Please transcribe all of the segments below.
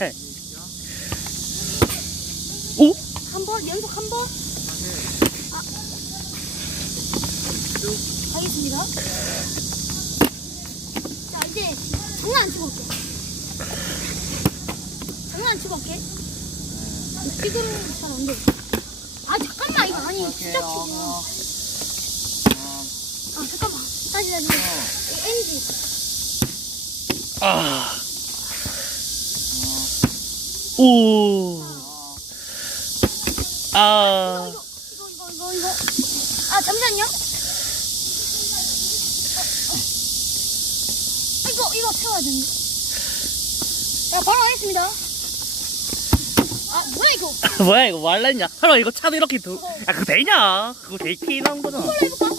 해. 오? 한 번, 연속 한 번. 아. 하겠습니다. 자, 이제 장난 안 치고 올게. 장난 안 치고 올게. 찌그러면 잘 안 돼. 아, 잠깐만. 이거 아니, 진짜 치고. 아, 잠깐만. 다시. NG. 아. 오. 아. 이거. 아, 잠시만요. 이거 채워야 되는데. 자, 바로 하겠습니다. 아, 뭐야, 이거? 뭐야 이거 말랬냐? 설마 이거 차도 이렇게 야 그거 되냐? 그거 데이트 나온 거잖아. 이걸로 해볼까?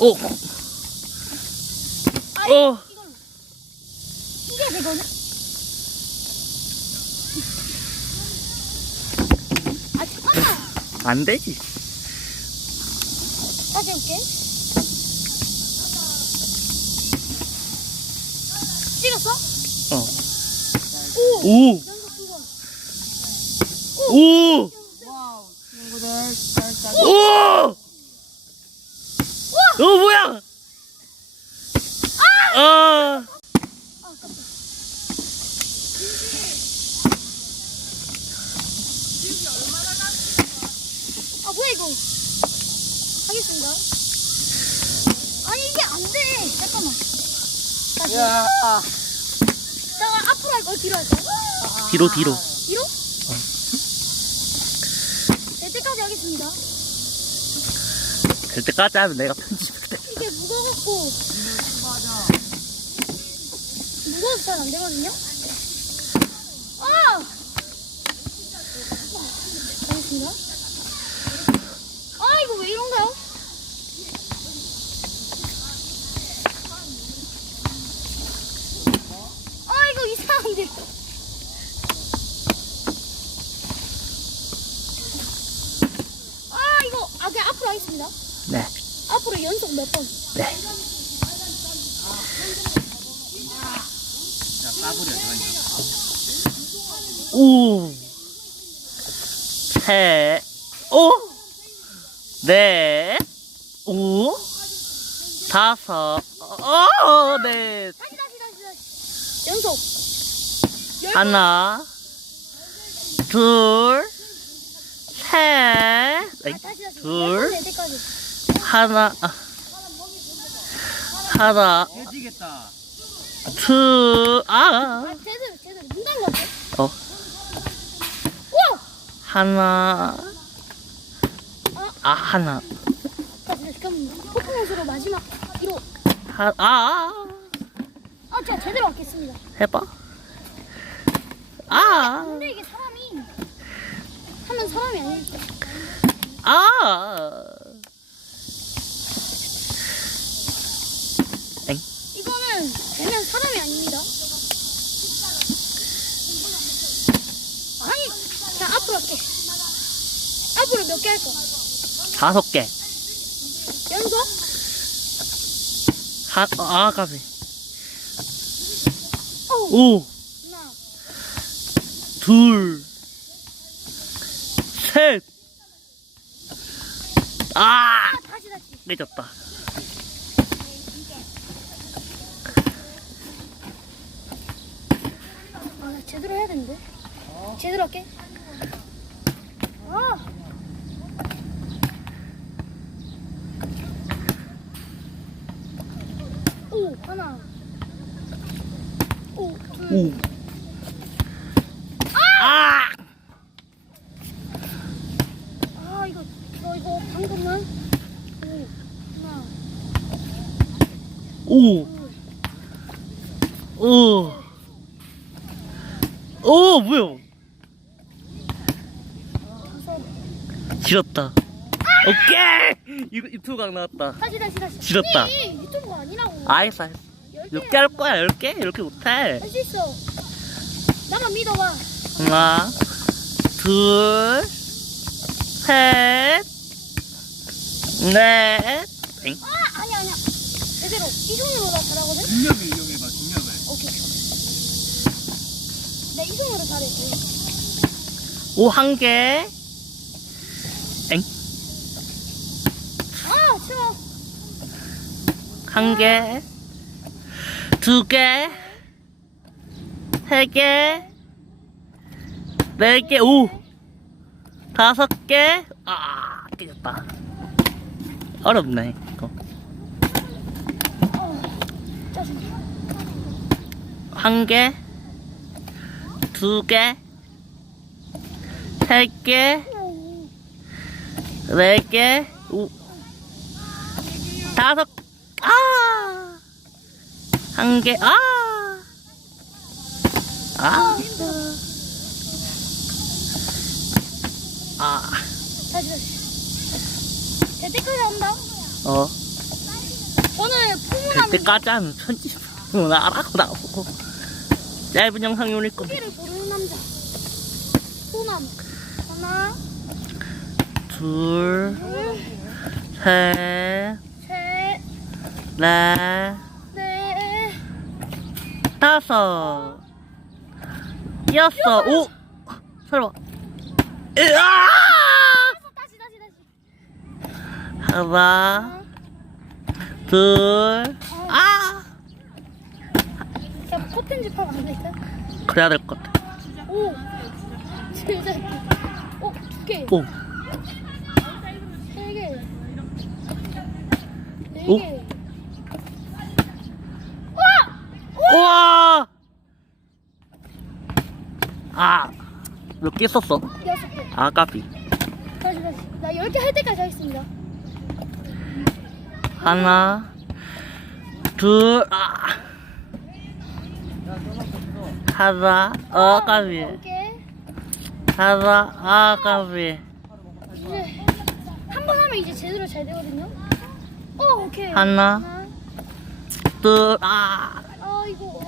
오. 아, 어. 이걸로. 이게 되거든? 아, 잠깐만. 안 되지. 다시 해볼게. 찍었어? 어. 오! 오. 연속 두 번. 오. 와우, 친구들 잘 오. 오 뭐야? 아. 아, 아깝다. 아, 뭐야, 이거? 하겠습니다. 아니, 이게 안 돼. 잠깐만. 다시. 야, 자, 앞으로 할 거야? 뒤로 할 거야? 뒤로. 뒤로? 될 때까지 하겠습니다. 될 때까지 하면 내가 편집할 때. 이게 무거워서 잘 안 되거든요? 아! 알겠습니다. 아, 이거 왜 이런가요? 아, 이거 이상한데. 아, 이거, 그냥 앞으로 하겠습니다. 네. 앞으로 연속 몇 번. 네. 자, 까불여, 잠깐요. 오. 세. 오. 네. 오. 다섯. 네. 다시. 연속. 하나. 둘. 셋. 에이, 다시. 둘. 될 때까지. 하나. 하나. 해지겠다. 아. 제대로. 눈 감고 할게. 어. 우와! 하나. 하나. 잠깐만요. 퍼포먼스로 마지막 뒤로. 제가 제대로 하겠습니다. 해봐. 근데 이게 사람이 하면 사람이 아니니까. 엥? 이거는 되면 사람이 아닙니다. 아니, 그냥 앞으로 할게. 앞으로 몇 개 할 거야? 5개. 연속? 가비. 오! 오. 하나. 둘. 셋. 다시. 깨졌다. 나 제대로 해야 되는데. 제대로 할게. 오, 하나. 오, 둘. 오. 이거 방금은. 오. 오. 오, 뭐야? 지렸다. 오케이! 유튜브 각 나왔다. 다시. 지렸다. 아니, 유튜브가 아니라고. 알겠어. 10개 할 거야, 10개? 이렇게 못해. 할 수 있어. 나만 믿어봐. 하나, 둘, 셋, 넷. 엥? 아니야. 제대로. 이 손으로 나 잘하거든? 중력을 이용해봐, 중력을. 오케이. 내 이성으로 잘해. 오, 한 개. 엥? 아, 싫어. 한 개. 두 개. 세 개. 네 개. 오. 다섯 개. 아, 깨졌다. 어렵네, 이거. 짜증나. 한 개. 두 개. 세 개. 네 개. 오. 다섯. 아. 한 개. 아. 아. 아. 다시. 될 때까지 한다. 어. 오늘 풍문하면 그때까지 하면 편집은 알아고 나오고. 짧은 영상이 올릴 겁니다. 고기를 고르는 남자. 소남. 하나, 둘, 둘, 셋, 셋, 넷, 넷, 다섯, 여섯, 오! 설마. 으아! 다시. 하나, 둘, 아! 야, 포텐집 하면 안 될까? 그래야 될 것 같아. 오, 진짜. 오, 두 개, 오, 세 개, 네 오? 개. 우와! 아, 몇 개 썼어? 여섯 개. 아, 까비. 다시. 나 10개 할 때까지 하겠습니다. 하나, 둘, 아. 하나, 까비. 5개. 하나, 까비. 이제 한 번 하면 이제 제대로 잘 되거든요. 오케이. 하나. 둘, 아, 이거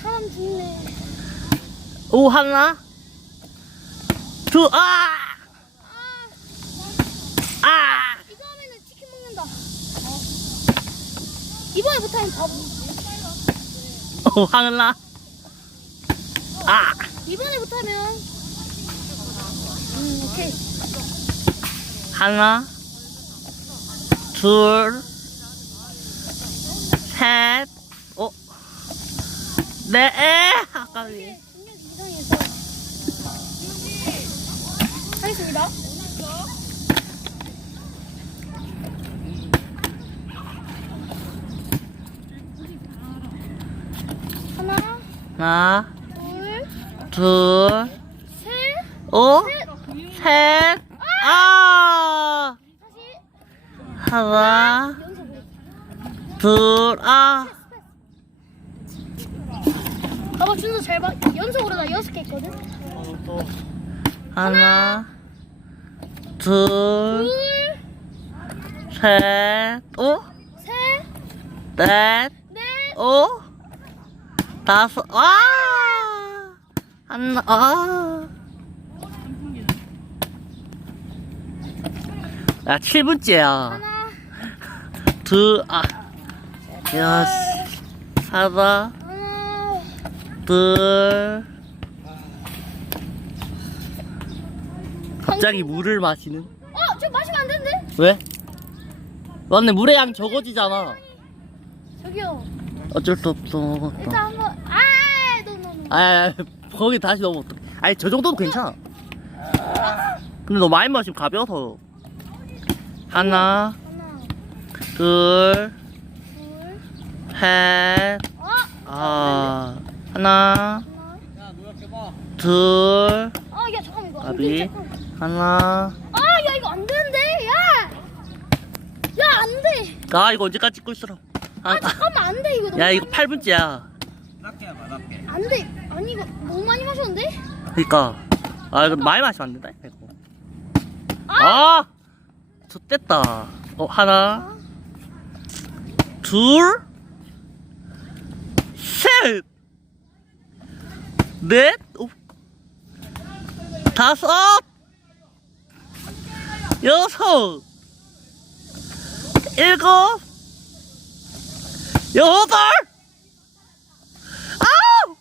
사람 죽네. 오, 하나, 둘, 아! 아! 이거 하면은 치킨 먹는다. 이번에 못하면 바보. 오, 하나, 아! 이번에 못하면 오케이. 하나, 둘, 셋, 오, 넷, 아까비. 분명 이상해서 하겠습니다. 하나, 하나, 둘, 둘, 셋, 오, 셋. 셋, 아! 다시 하나, 연속으로. 둘, 아! 봐봐, 준서 잘 봐. 연속으로 나 6개 했거든. 하나, 둘, 둘, 셋, 오, 셋, 넷, 넷. 오, 다섯, 아! 하나, 아! 야, 7분째야. 하나, 둘, 아. 여섯, 하나, 하나. 둘. 갑자기 물을 마시는? 저 마시면 안 되는데? 왜? 맞네, 물의 양 적어지잖아. 저기요. 어쩔 수 없어, 먹었다. 일단 한번. 노. 아, 거기 다시 넣으면 어떡해. 아니, 저 정도도 괜찮아. 근데 너 많이 마시면 가벼워서. 하나, 하나, 둘, 둘. 셋, 하나, 하나. 야, 노력해봐. 둘, 야, 잠깐만 이거 안 가비. 돼. 잠깐만. 하나. 야, 이거 안 되는데. 야, 안 돼. 아, 이거 언제까지 찍고 있으라. 잠깐만, 안 돼. 이거 너무 야, 이거 많이 낮게 8분째야. 해봐, 낮게. 안 돼. 아니, 이거 너무 많이 마셨는데? 그니까. 아, 이거 많이 마시면 안 된다, 이거. 아! 좋됐다. 하나, 둘, 셋, 넷, 오, 다섯, 여섯, 일곱, 여덟, 아홉,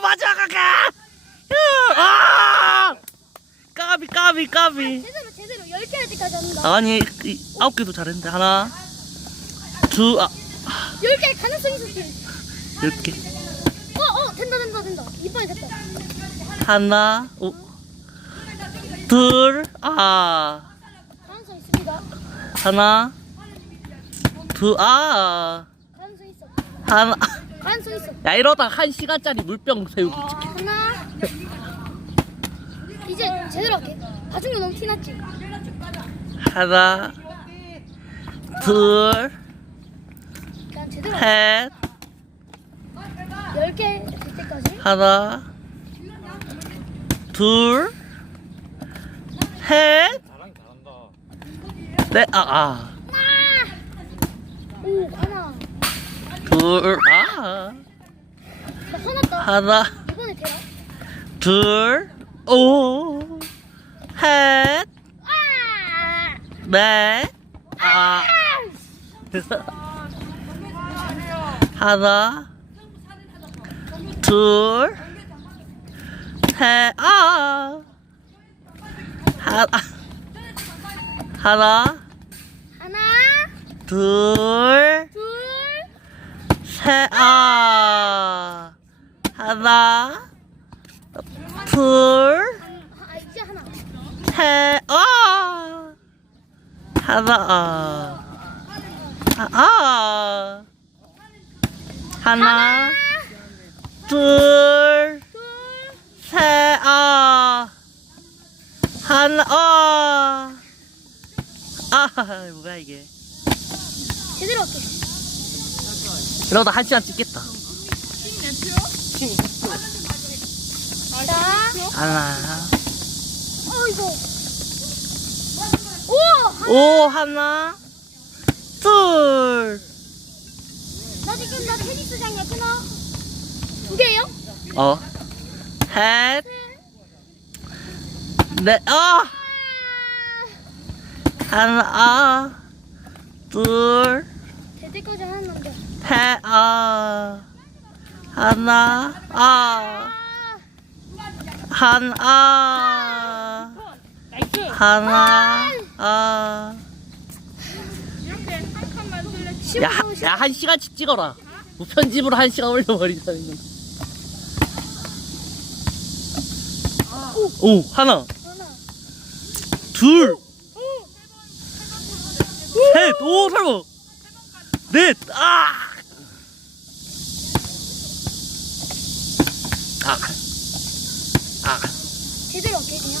마지막 가가. 아! 까비. 제대로 10개 할 때까지 한다. 아니 9개도 잘했는데 하나, 둘, 10개 가능성이 있었지. 이렇게 된다. 이번에 됐다. 하나, 둘, 가능성 있습니다. 하나, 둘, 가능성 있어. 하나. 가능성 있어. 야 이러다 1시간짜리 물병 세우기 찍게. 하나. 이제 제대로 할게. 봐준 거 너무 티났지? 하나, 둘, 그냥 제대로 할게. 셋, 10개 될 때까지. 하나, 둘, 셋, 나랑 잘한다. 넷, 오, 하나. 둘, 나 화났다. 하나, 이번에 되나? 둘, 셋, 넷, 하나, 둘, 셋, 하나, 하나, 둘, 둘, 셋, 하나, 둘, 이제 하나. 셋, 하나, 둘, 둘, 셋, 하나, 뭐야 이게. 제대로 할게. 이러다 1시간 찍겠다. 자, 하나, 이거. 오! 하나, 둘, 나 지금 테니스장이야, 끊어. 2개예요? 셋, 넷, 하나, 둘, 될 때까지 하는데. 셋, 하나, 나이스. 하나, 야, 쉬워. 야, 1시간씩 찍어라. 뭐 편집으로 1시간 올려버리자는 건. 하나, 하나. 둘, 셋, 설마. 넷, 제대로 할게, 그냥.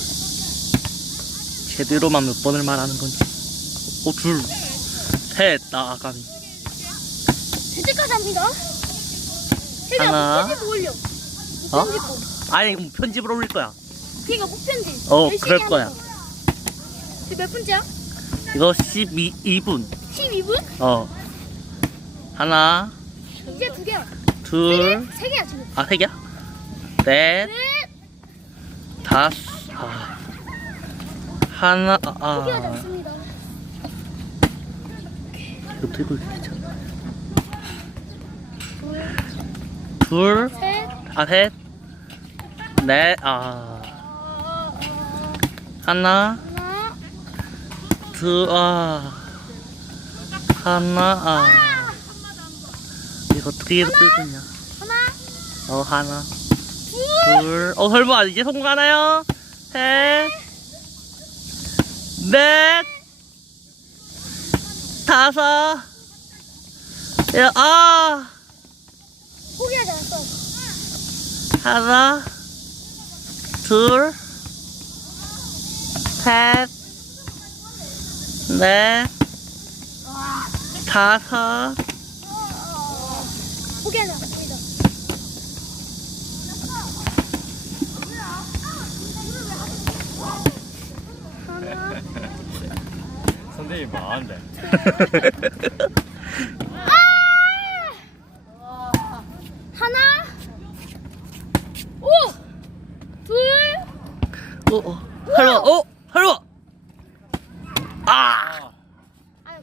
제대로만 몇 번을 말하는 건지. 둘, 셋, 까비. 될 때까지 합니다. 하나. 편집 올려. 어? 편집. 아니, 편집으로 올릴 거야. 그니까 목편집. 그럴 거야. 몇 분째야? 이거 2분. 12분? 하나, 이제 2개야. 둘, 3개야, 지금. 3개야? 넷, 넷. 다섯, 하나, 포기하지 않습니다. 이거 들고 있잖아. 둘, 셋. 셋, 넷, 하나, 하나. 둘, 하나, 이거 어떻게 이렇게 뜨냐? 하나. 하나, 둘, 설마 이제 성공하나요? 셋, 넷, 다섯, 포기하지 않았어. 하나, 둘, 셋, 넷, 다섯, 포기하지 않습니다. 하나. 선생님 뭐하는데? 하나. 오. 둘. 설마, 설마.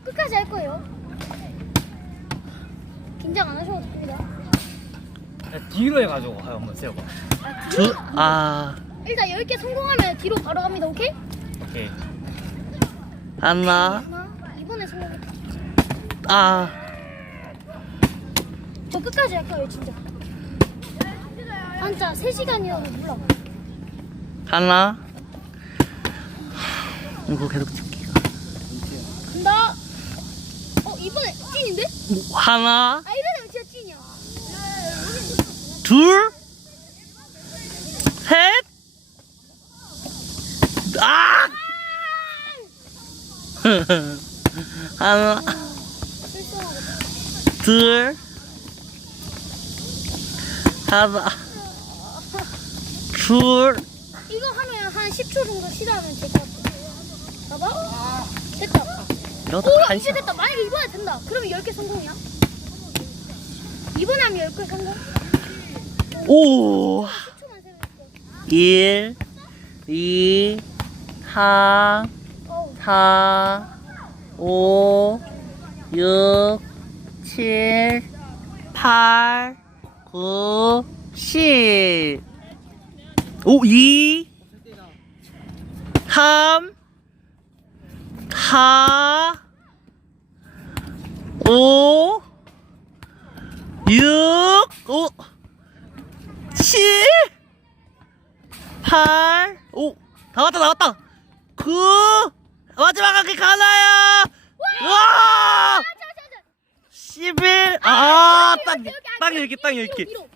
끝까지 할 거예요. 긴장 안 하셔도 됩니다. 뒤로 해가지고 한번 세워봐. 일단 10개 성공하면 뒤로 바로 갑니다. 오케이? 오케이. 하나, 이번에 성공했다. 저 끝까지 할까요, 진짜? 진짜 3시간이라도 몰라. 하나. 이거 계속 찍기가. 간다. 이번에 찐인데? 하나, 이러면 진짜 찐이야. 둘, 셋. 하나, 실수하고. 둘, 하나, 둘. 이거 하면 한 10초 정도 쉬다하면 될 것 같아. 봐봐. 됐다. 이러다 오, 한 이제 시간. 됐다. 만약에 이번에 된다. 그러면 10개 성공이야. 이번에 하면 10개 성공. 오. 10초만 세울게. 1, 2, 3, 4, 5, 6, 7, 8, 9, 10. 2, 3, 4, 5, 6, 7, 8, 5. 다 왔다. 9. 마지막 한개 가나요? 와! 11. 딱 이렇게. 뒤로.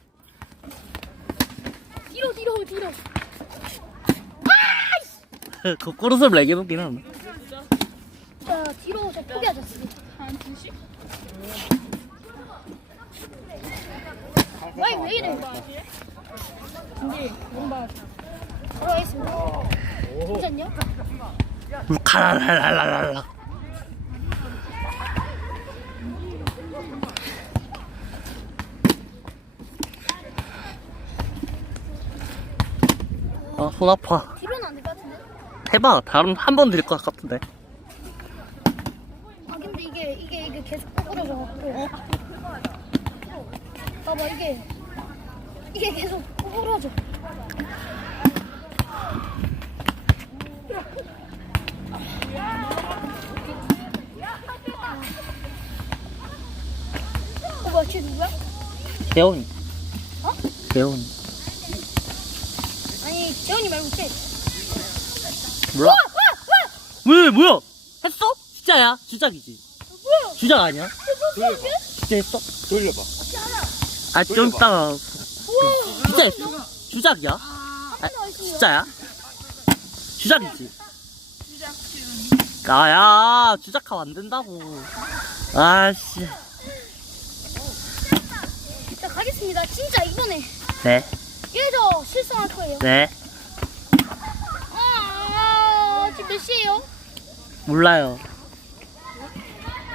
거꾸로 서 레게 놓긴 하네. 자, 뒤로 저 포기하자. 왜 이래? 돌아가겠습니다. 괜찮냐? 가라라라라라. 손 아파. 뒤로는 안 될 것 같은데? 해봐. 다른 한 번 될 것 같은데. 근데 이게 계속 구부러져갖고. 봐봐, 이게 계속 구부러져. 뭐야, 쟤 누구야? 재훈이. 어? 재훈이. 아니, 재훈이 말고 쟤. 몰라. 왜, 뭐야? 했어? 진짜야? 주작이지. 뭐야? 주작 아니야? 돌려봐. 진짜 했어? 돌려봐. 좀 이따가. 우와. 진짜 했어? 주작이야? 진짜야? 주작이지? 야, 주작하면 안 된다고. 아씨. 자, 가겠습니다. 진짜 이번에 네, 얘도 실성할 거예요. 네. 지금 몇 시에요? 몰라요.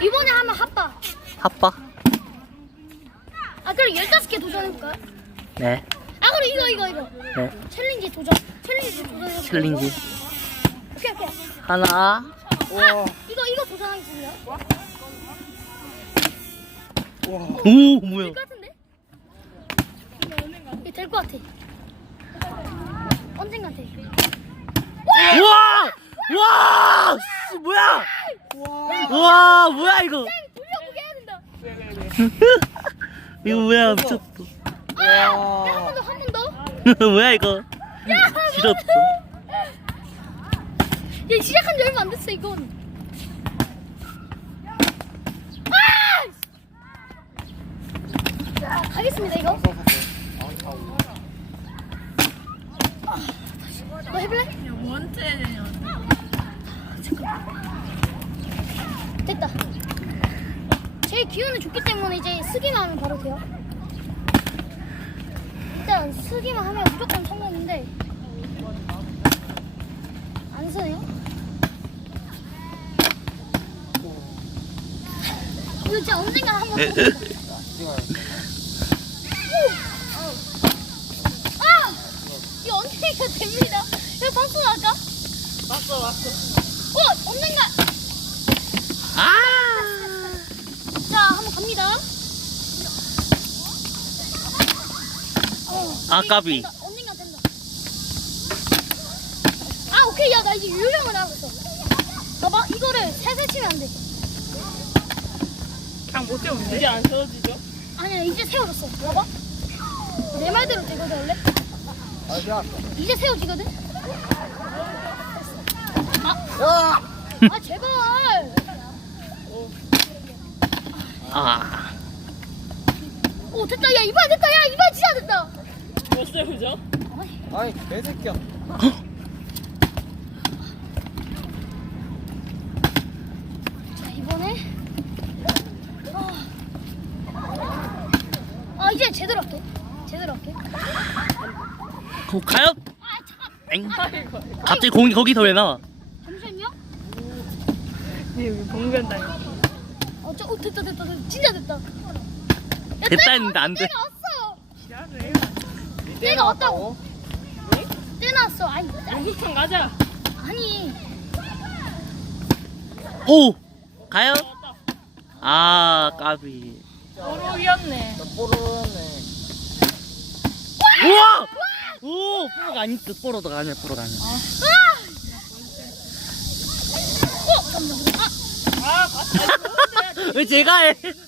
이번에 하면 핫바. 아빠? 그럼 15개 도전해볼까요? 네, 그럼 이거. 네. 챌린지 도전해볼까요? 챌린지. 오케이. 하나. 이거 도전하겠습니다. 오, 뭐야. 될 것 같은데? 이게 될 것 같아. 언젠간 돼. 우와! 와! 씨, 뭐야? 와, 뭐야, 이거? 돌려보게 해야 된다. 이거 뭐야, 미쳤어. 한 번 더. 뭐야, 이거? 지렸어. 얘 시작한 지 얼마 안 됐어, 이건. 자, 가겠습니다, 이거. 너 해볼래? 됐다. 제 기운은 좋기 때문에 이제 쓰기만 하면 바로 돼요. 일단 쓰기만 하면 무조건 성공인데 안 쓰네요. 이거 진짜 언젠가 한번 이거 언젠가 됩니다. 이거 봤어 아까? 봤어. 언젠가. 자, 한번 갑니다. 아, 까비. 언니가 된다. 아, 오케이. 야, 나 이제 유령을 알았어. 봐봐, 이거를 살살 치면 안 돼. 그냥 못 세우는데? 이제 안 세워지죠? 아니야, 이제 세워졌어. 봐봐. 내 말대로 되거든, 원래. 이제 세워지거든? 아, 제발. 아. 오, 됐다. 야, 이발 됐다. 야, 이발 진짜 됐다. 못 세우죠? 아이 개새끼야. 자, 이번에. 이제 제대로 할게. 제대로 할게. 과연? 아, 잠깐. 엥? 아이고. 갑자기 공이 거기서 왜 나와? 잠시만요. 여기 봉변다니. 됐다. 진짜 됐다. 됐다 했는데 안 돼. 때가 왔어. 지랄을 해. 때가 왔다고. 때 나왔어. 아니. 연극장 가자. 아니. 오! 과연? 아, 까비. 도로이었네. 우와! 오! 뽀로가 아니지. 뽀로가 아니야. 뽀로가 아니야. 잠깐만. 아, 봤다. 왜 제가 해? 잠깐만.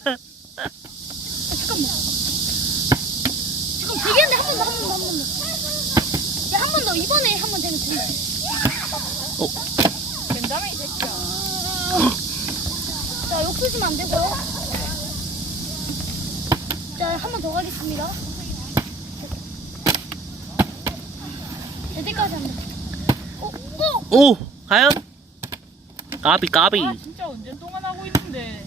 지금 되겠는데 한 번 더. 야, 한 번 더. 이번에 한 번 되면 된다. 된다며, 이 새끼야. 자, 욕 쓰시면 안 되고요. 자, 한 번 더 가겠습니다. 될 때까지 한다. 오! 과연? 까비. 아, 진짜 언제 동안 하고 있는데.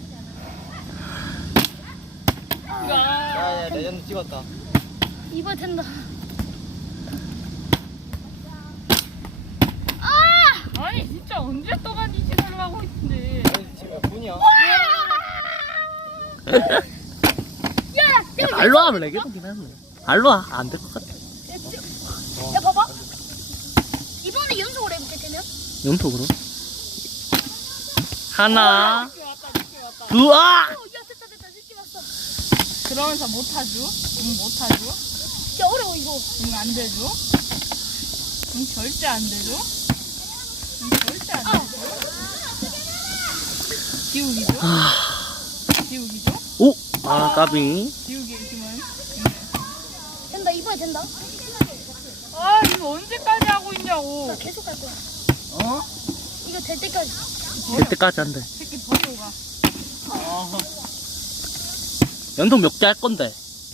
야, 레전드 찍었다. 이번 된다. 아니, 진짜 언제 동안 이 짓을 하고 있는데. 아니 지금 몇 분이야? 야, 내가 발로 하면 내게보긴 하네. 발로 안 될 것 같아. 야, 봐봐. 이번에 연속으로 해볼게, 되면. 연속으로. 하나, 늦게 왔다. 둘, 아! 야, 됐다. 느낌 왔어. 그러면서 못하죠? 응, 못하죠? 야, 어려워, 이거. 응, 안 되죠? 응, 절대 안 되죠? 응, 절대 안 되죠? 기우기죠? 기우기죠? 오! 아, 까비. 기우기의 힘은? 된다, 이번에 된다. 아, 이거 언제까지 하고 있냐고. 나 계속 할 거야. 어? 이거 될 때까지. 될 때까지 한대. 새끼 버리고 가. 연속 몇 개 할 건데?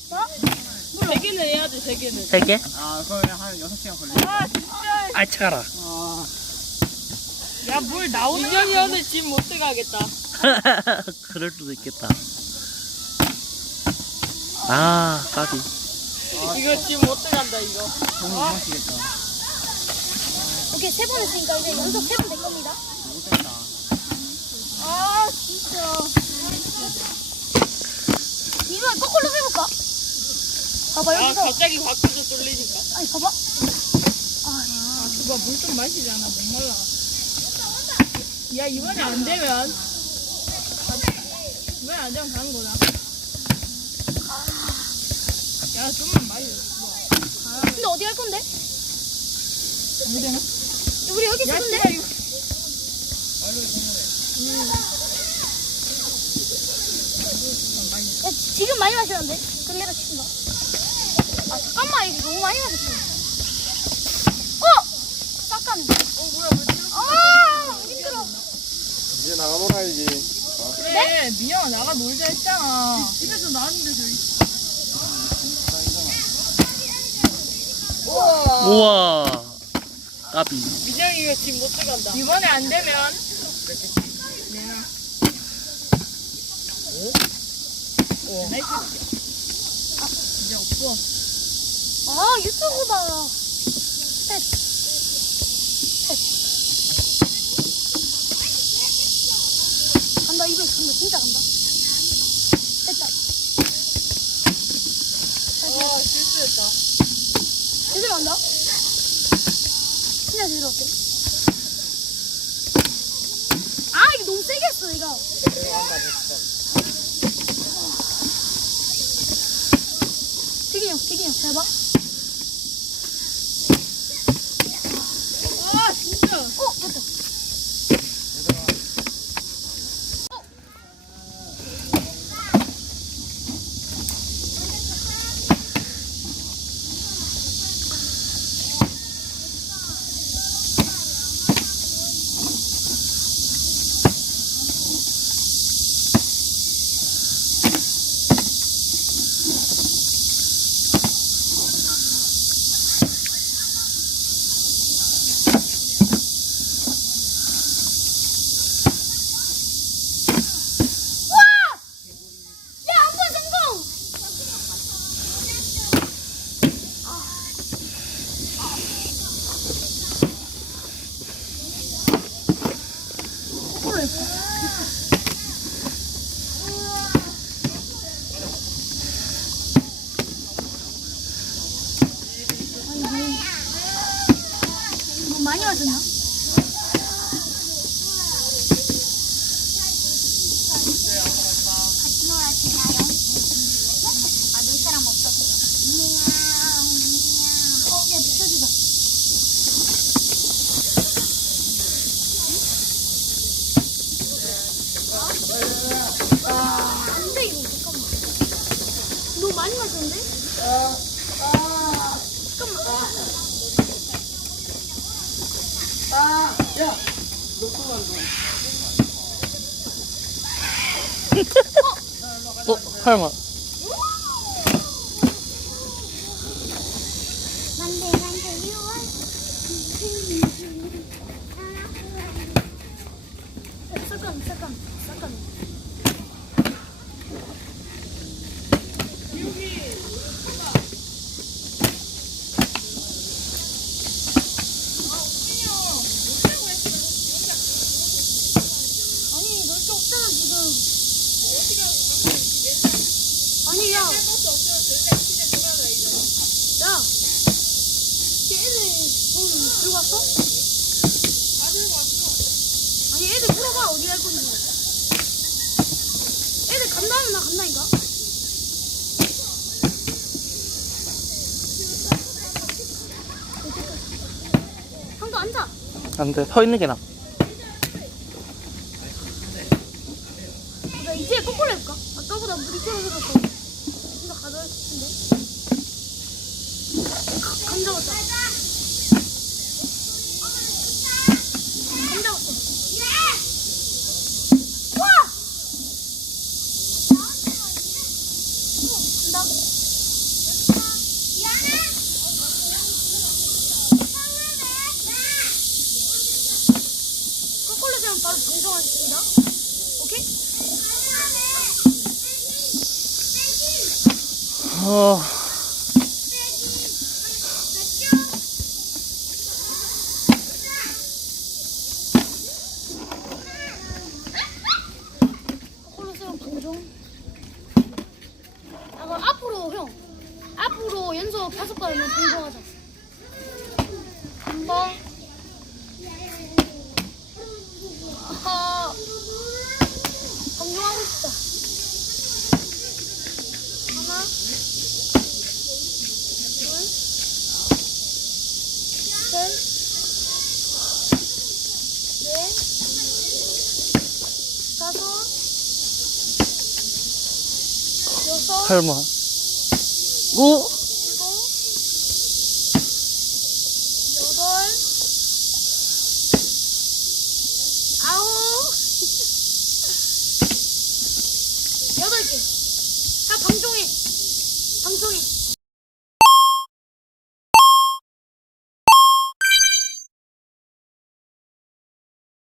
나? 세 개는 해야지, 세 개는. 3개? 아 그러면 한 6시간 걸리네. 아, 진짜. 아, 차가라. 야, 물 나오는 인연이 오늘 집 못 들어가겠다. 그럴 수도 있겠다. 아, 까비. 이거 집 못 들어간다, 이거. 너무 맛있겠다. 오케이, 3번 했으니까 이제 연속 3번 될 겁니다. 못했다. 아, 진짜. 이번에 거꾸로 해볼까? 봐봐, 아, 여기서. 갑자기 밖으로 뚫리니까. 아니, 봐봐. 아, 그거 물 좀 마시잖아, 목말라. 야, 이번에 안 되면. 이번에 안 되면 가는 거다. 야, 좀만 마셔. 근데 어디 갈 건데? 아무 데나? 우리 여기 있을 야, 건데? 씨발, 이거. 야, 지금 많이 마시면 안 돼? 그럼 내가 치킨다. 아, 잠깐만. 이거 너무 많이 마셨어. 싹간. 뭐야, 힘들어. 이제 나가보라야지. 그래, 미영아, 나가 놀자 했잖아. 집에서 나왔는데, 저희. 우와. 까비. 미정이가 집 못 들어간다. 이번에 안 되면. 이제 없어. 유튜브다. 간다, 이번에 간다. 진짜 간다. 됐다. 실수했다. 제대로 간다. 진짜 제대로 할게. 이거 너무 세게 했어, 이거. 태균이 형, 잘 봐. 마셨나? 같이 놀아도 되나요? 아, 놀 사람 없어서요. 야, 비춰주자. 안 돼, 이거. 잠깐만. 너무 많이 마셨는데? 잠깐만. 설마. 만대 유월. 잠깐. 아니, 놀 게 없잖아, 지금. 아니, 야. 야. 얘들 돈 들고 왔어? 아니, 애들 물어봐, 어디 갈 건지. 애들 간다 하면 나 간다니까? 형도 앉아. 안 돼. 서 있는 게 나아. 나 이제 거꾸로 해볼까? 아까보다 물이 줄어들어서 좀 더 가져올 텐데. 감 잡았다. 감 잡았어. 와! 간다. 거꾸로 세면 바로 방송하겠습니다. 오케이? 거꾸로 세면 방송. 아, 그럼 앞으로 연속 5번은 방송하자. 한 번. 방송하고 싶다. 하나, 둘, 셋, 넷, 다섯, 여섯, 설마. 오! 일곱, 여덟, 아홉, 8개. 다 방송해.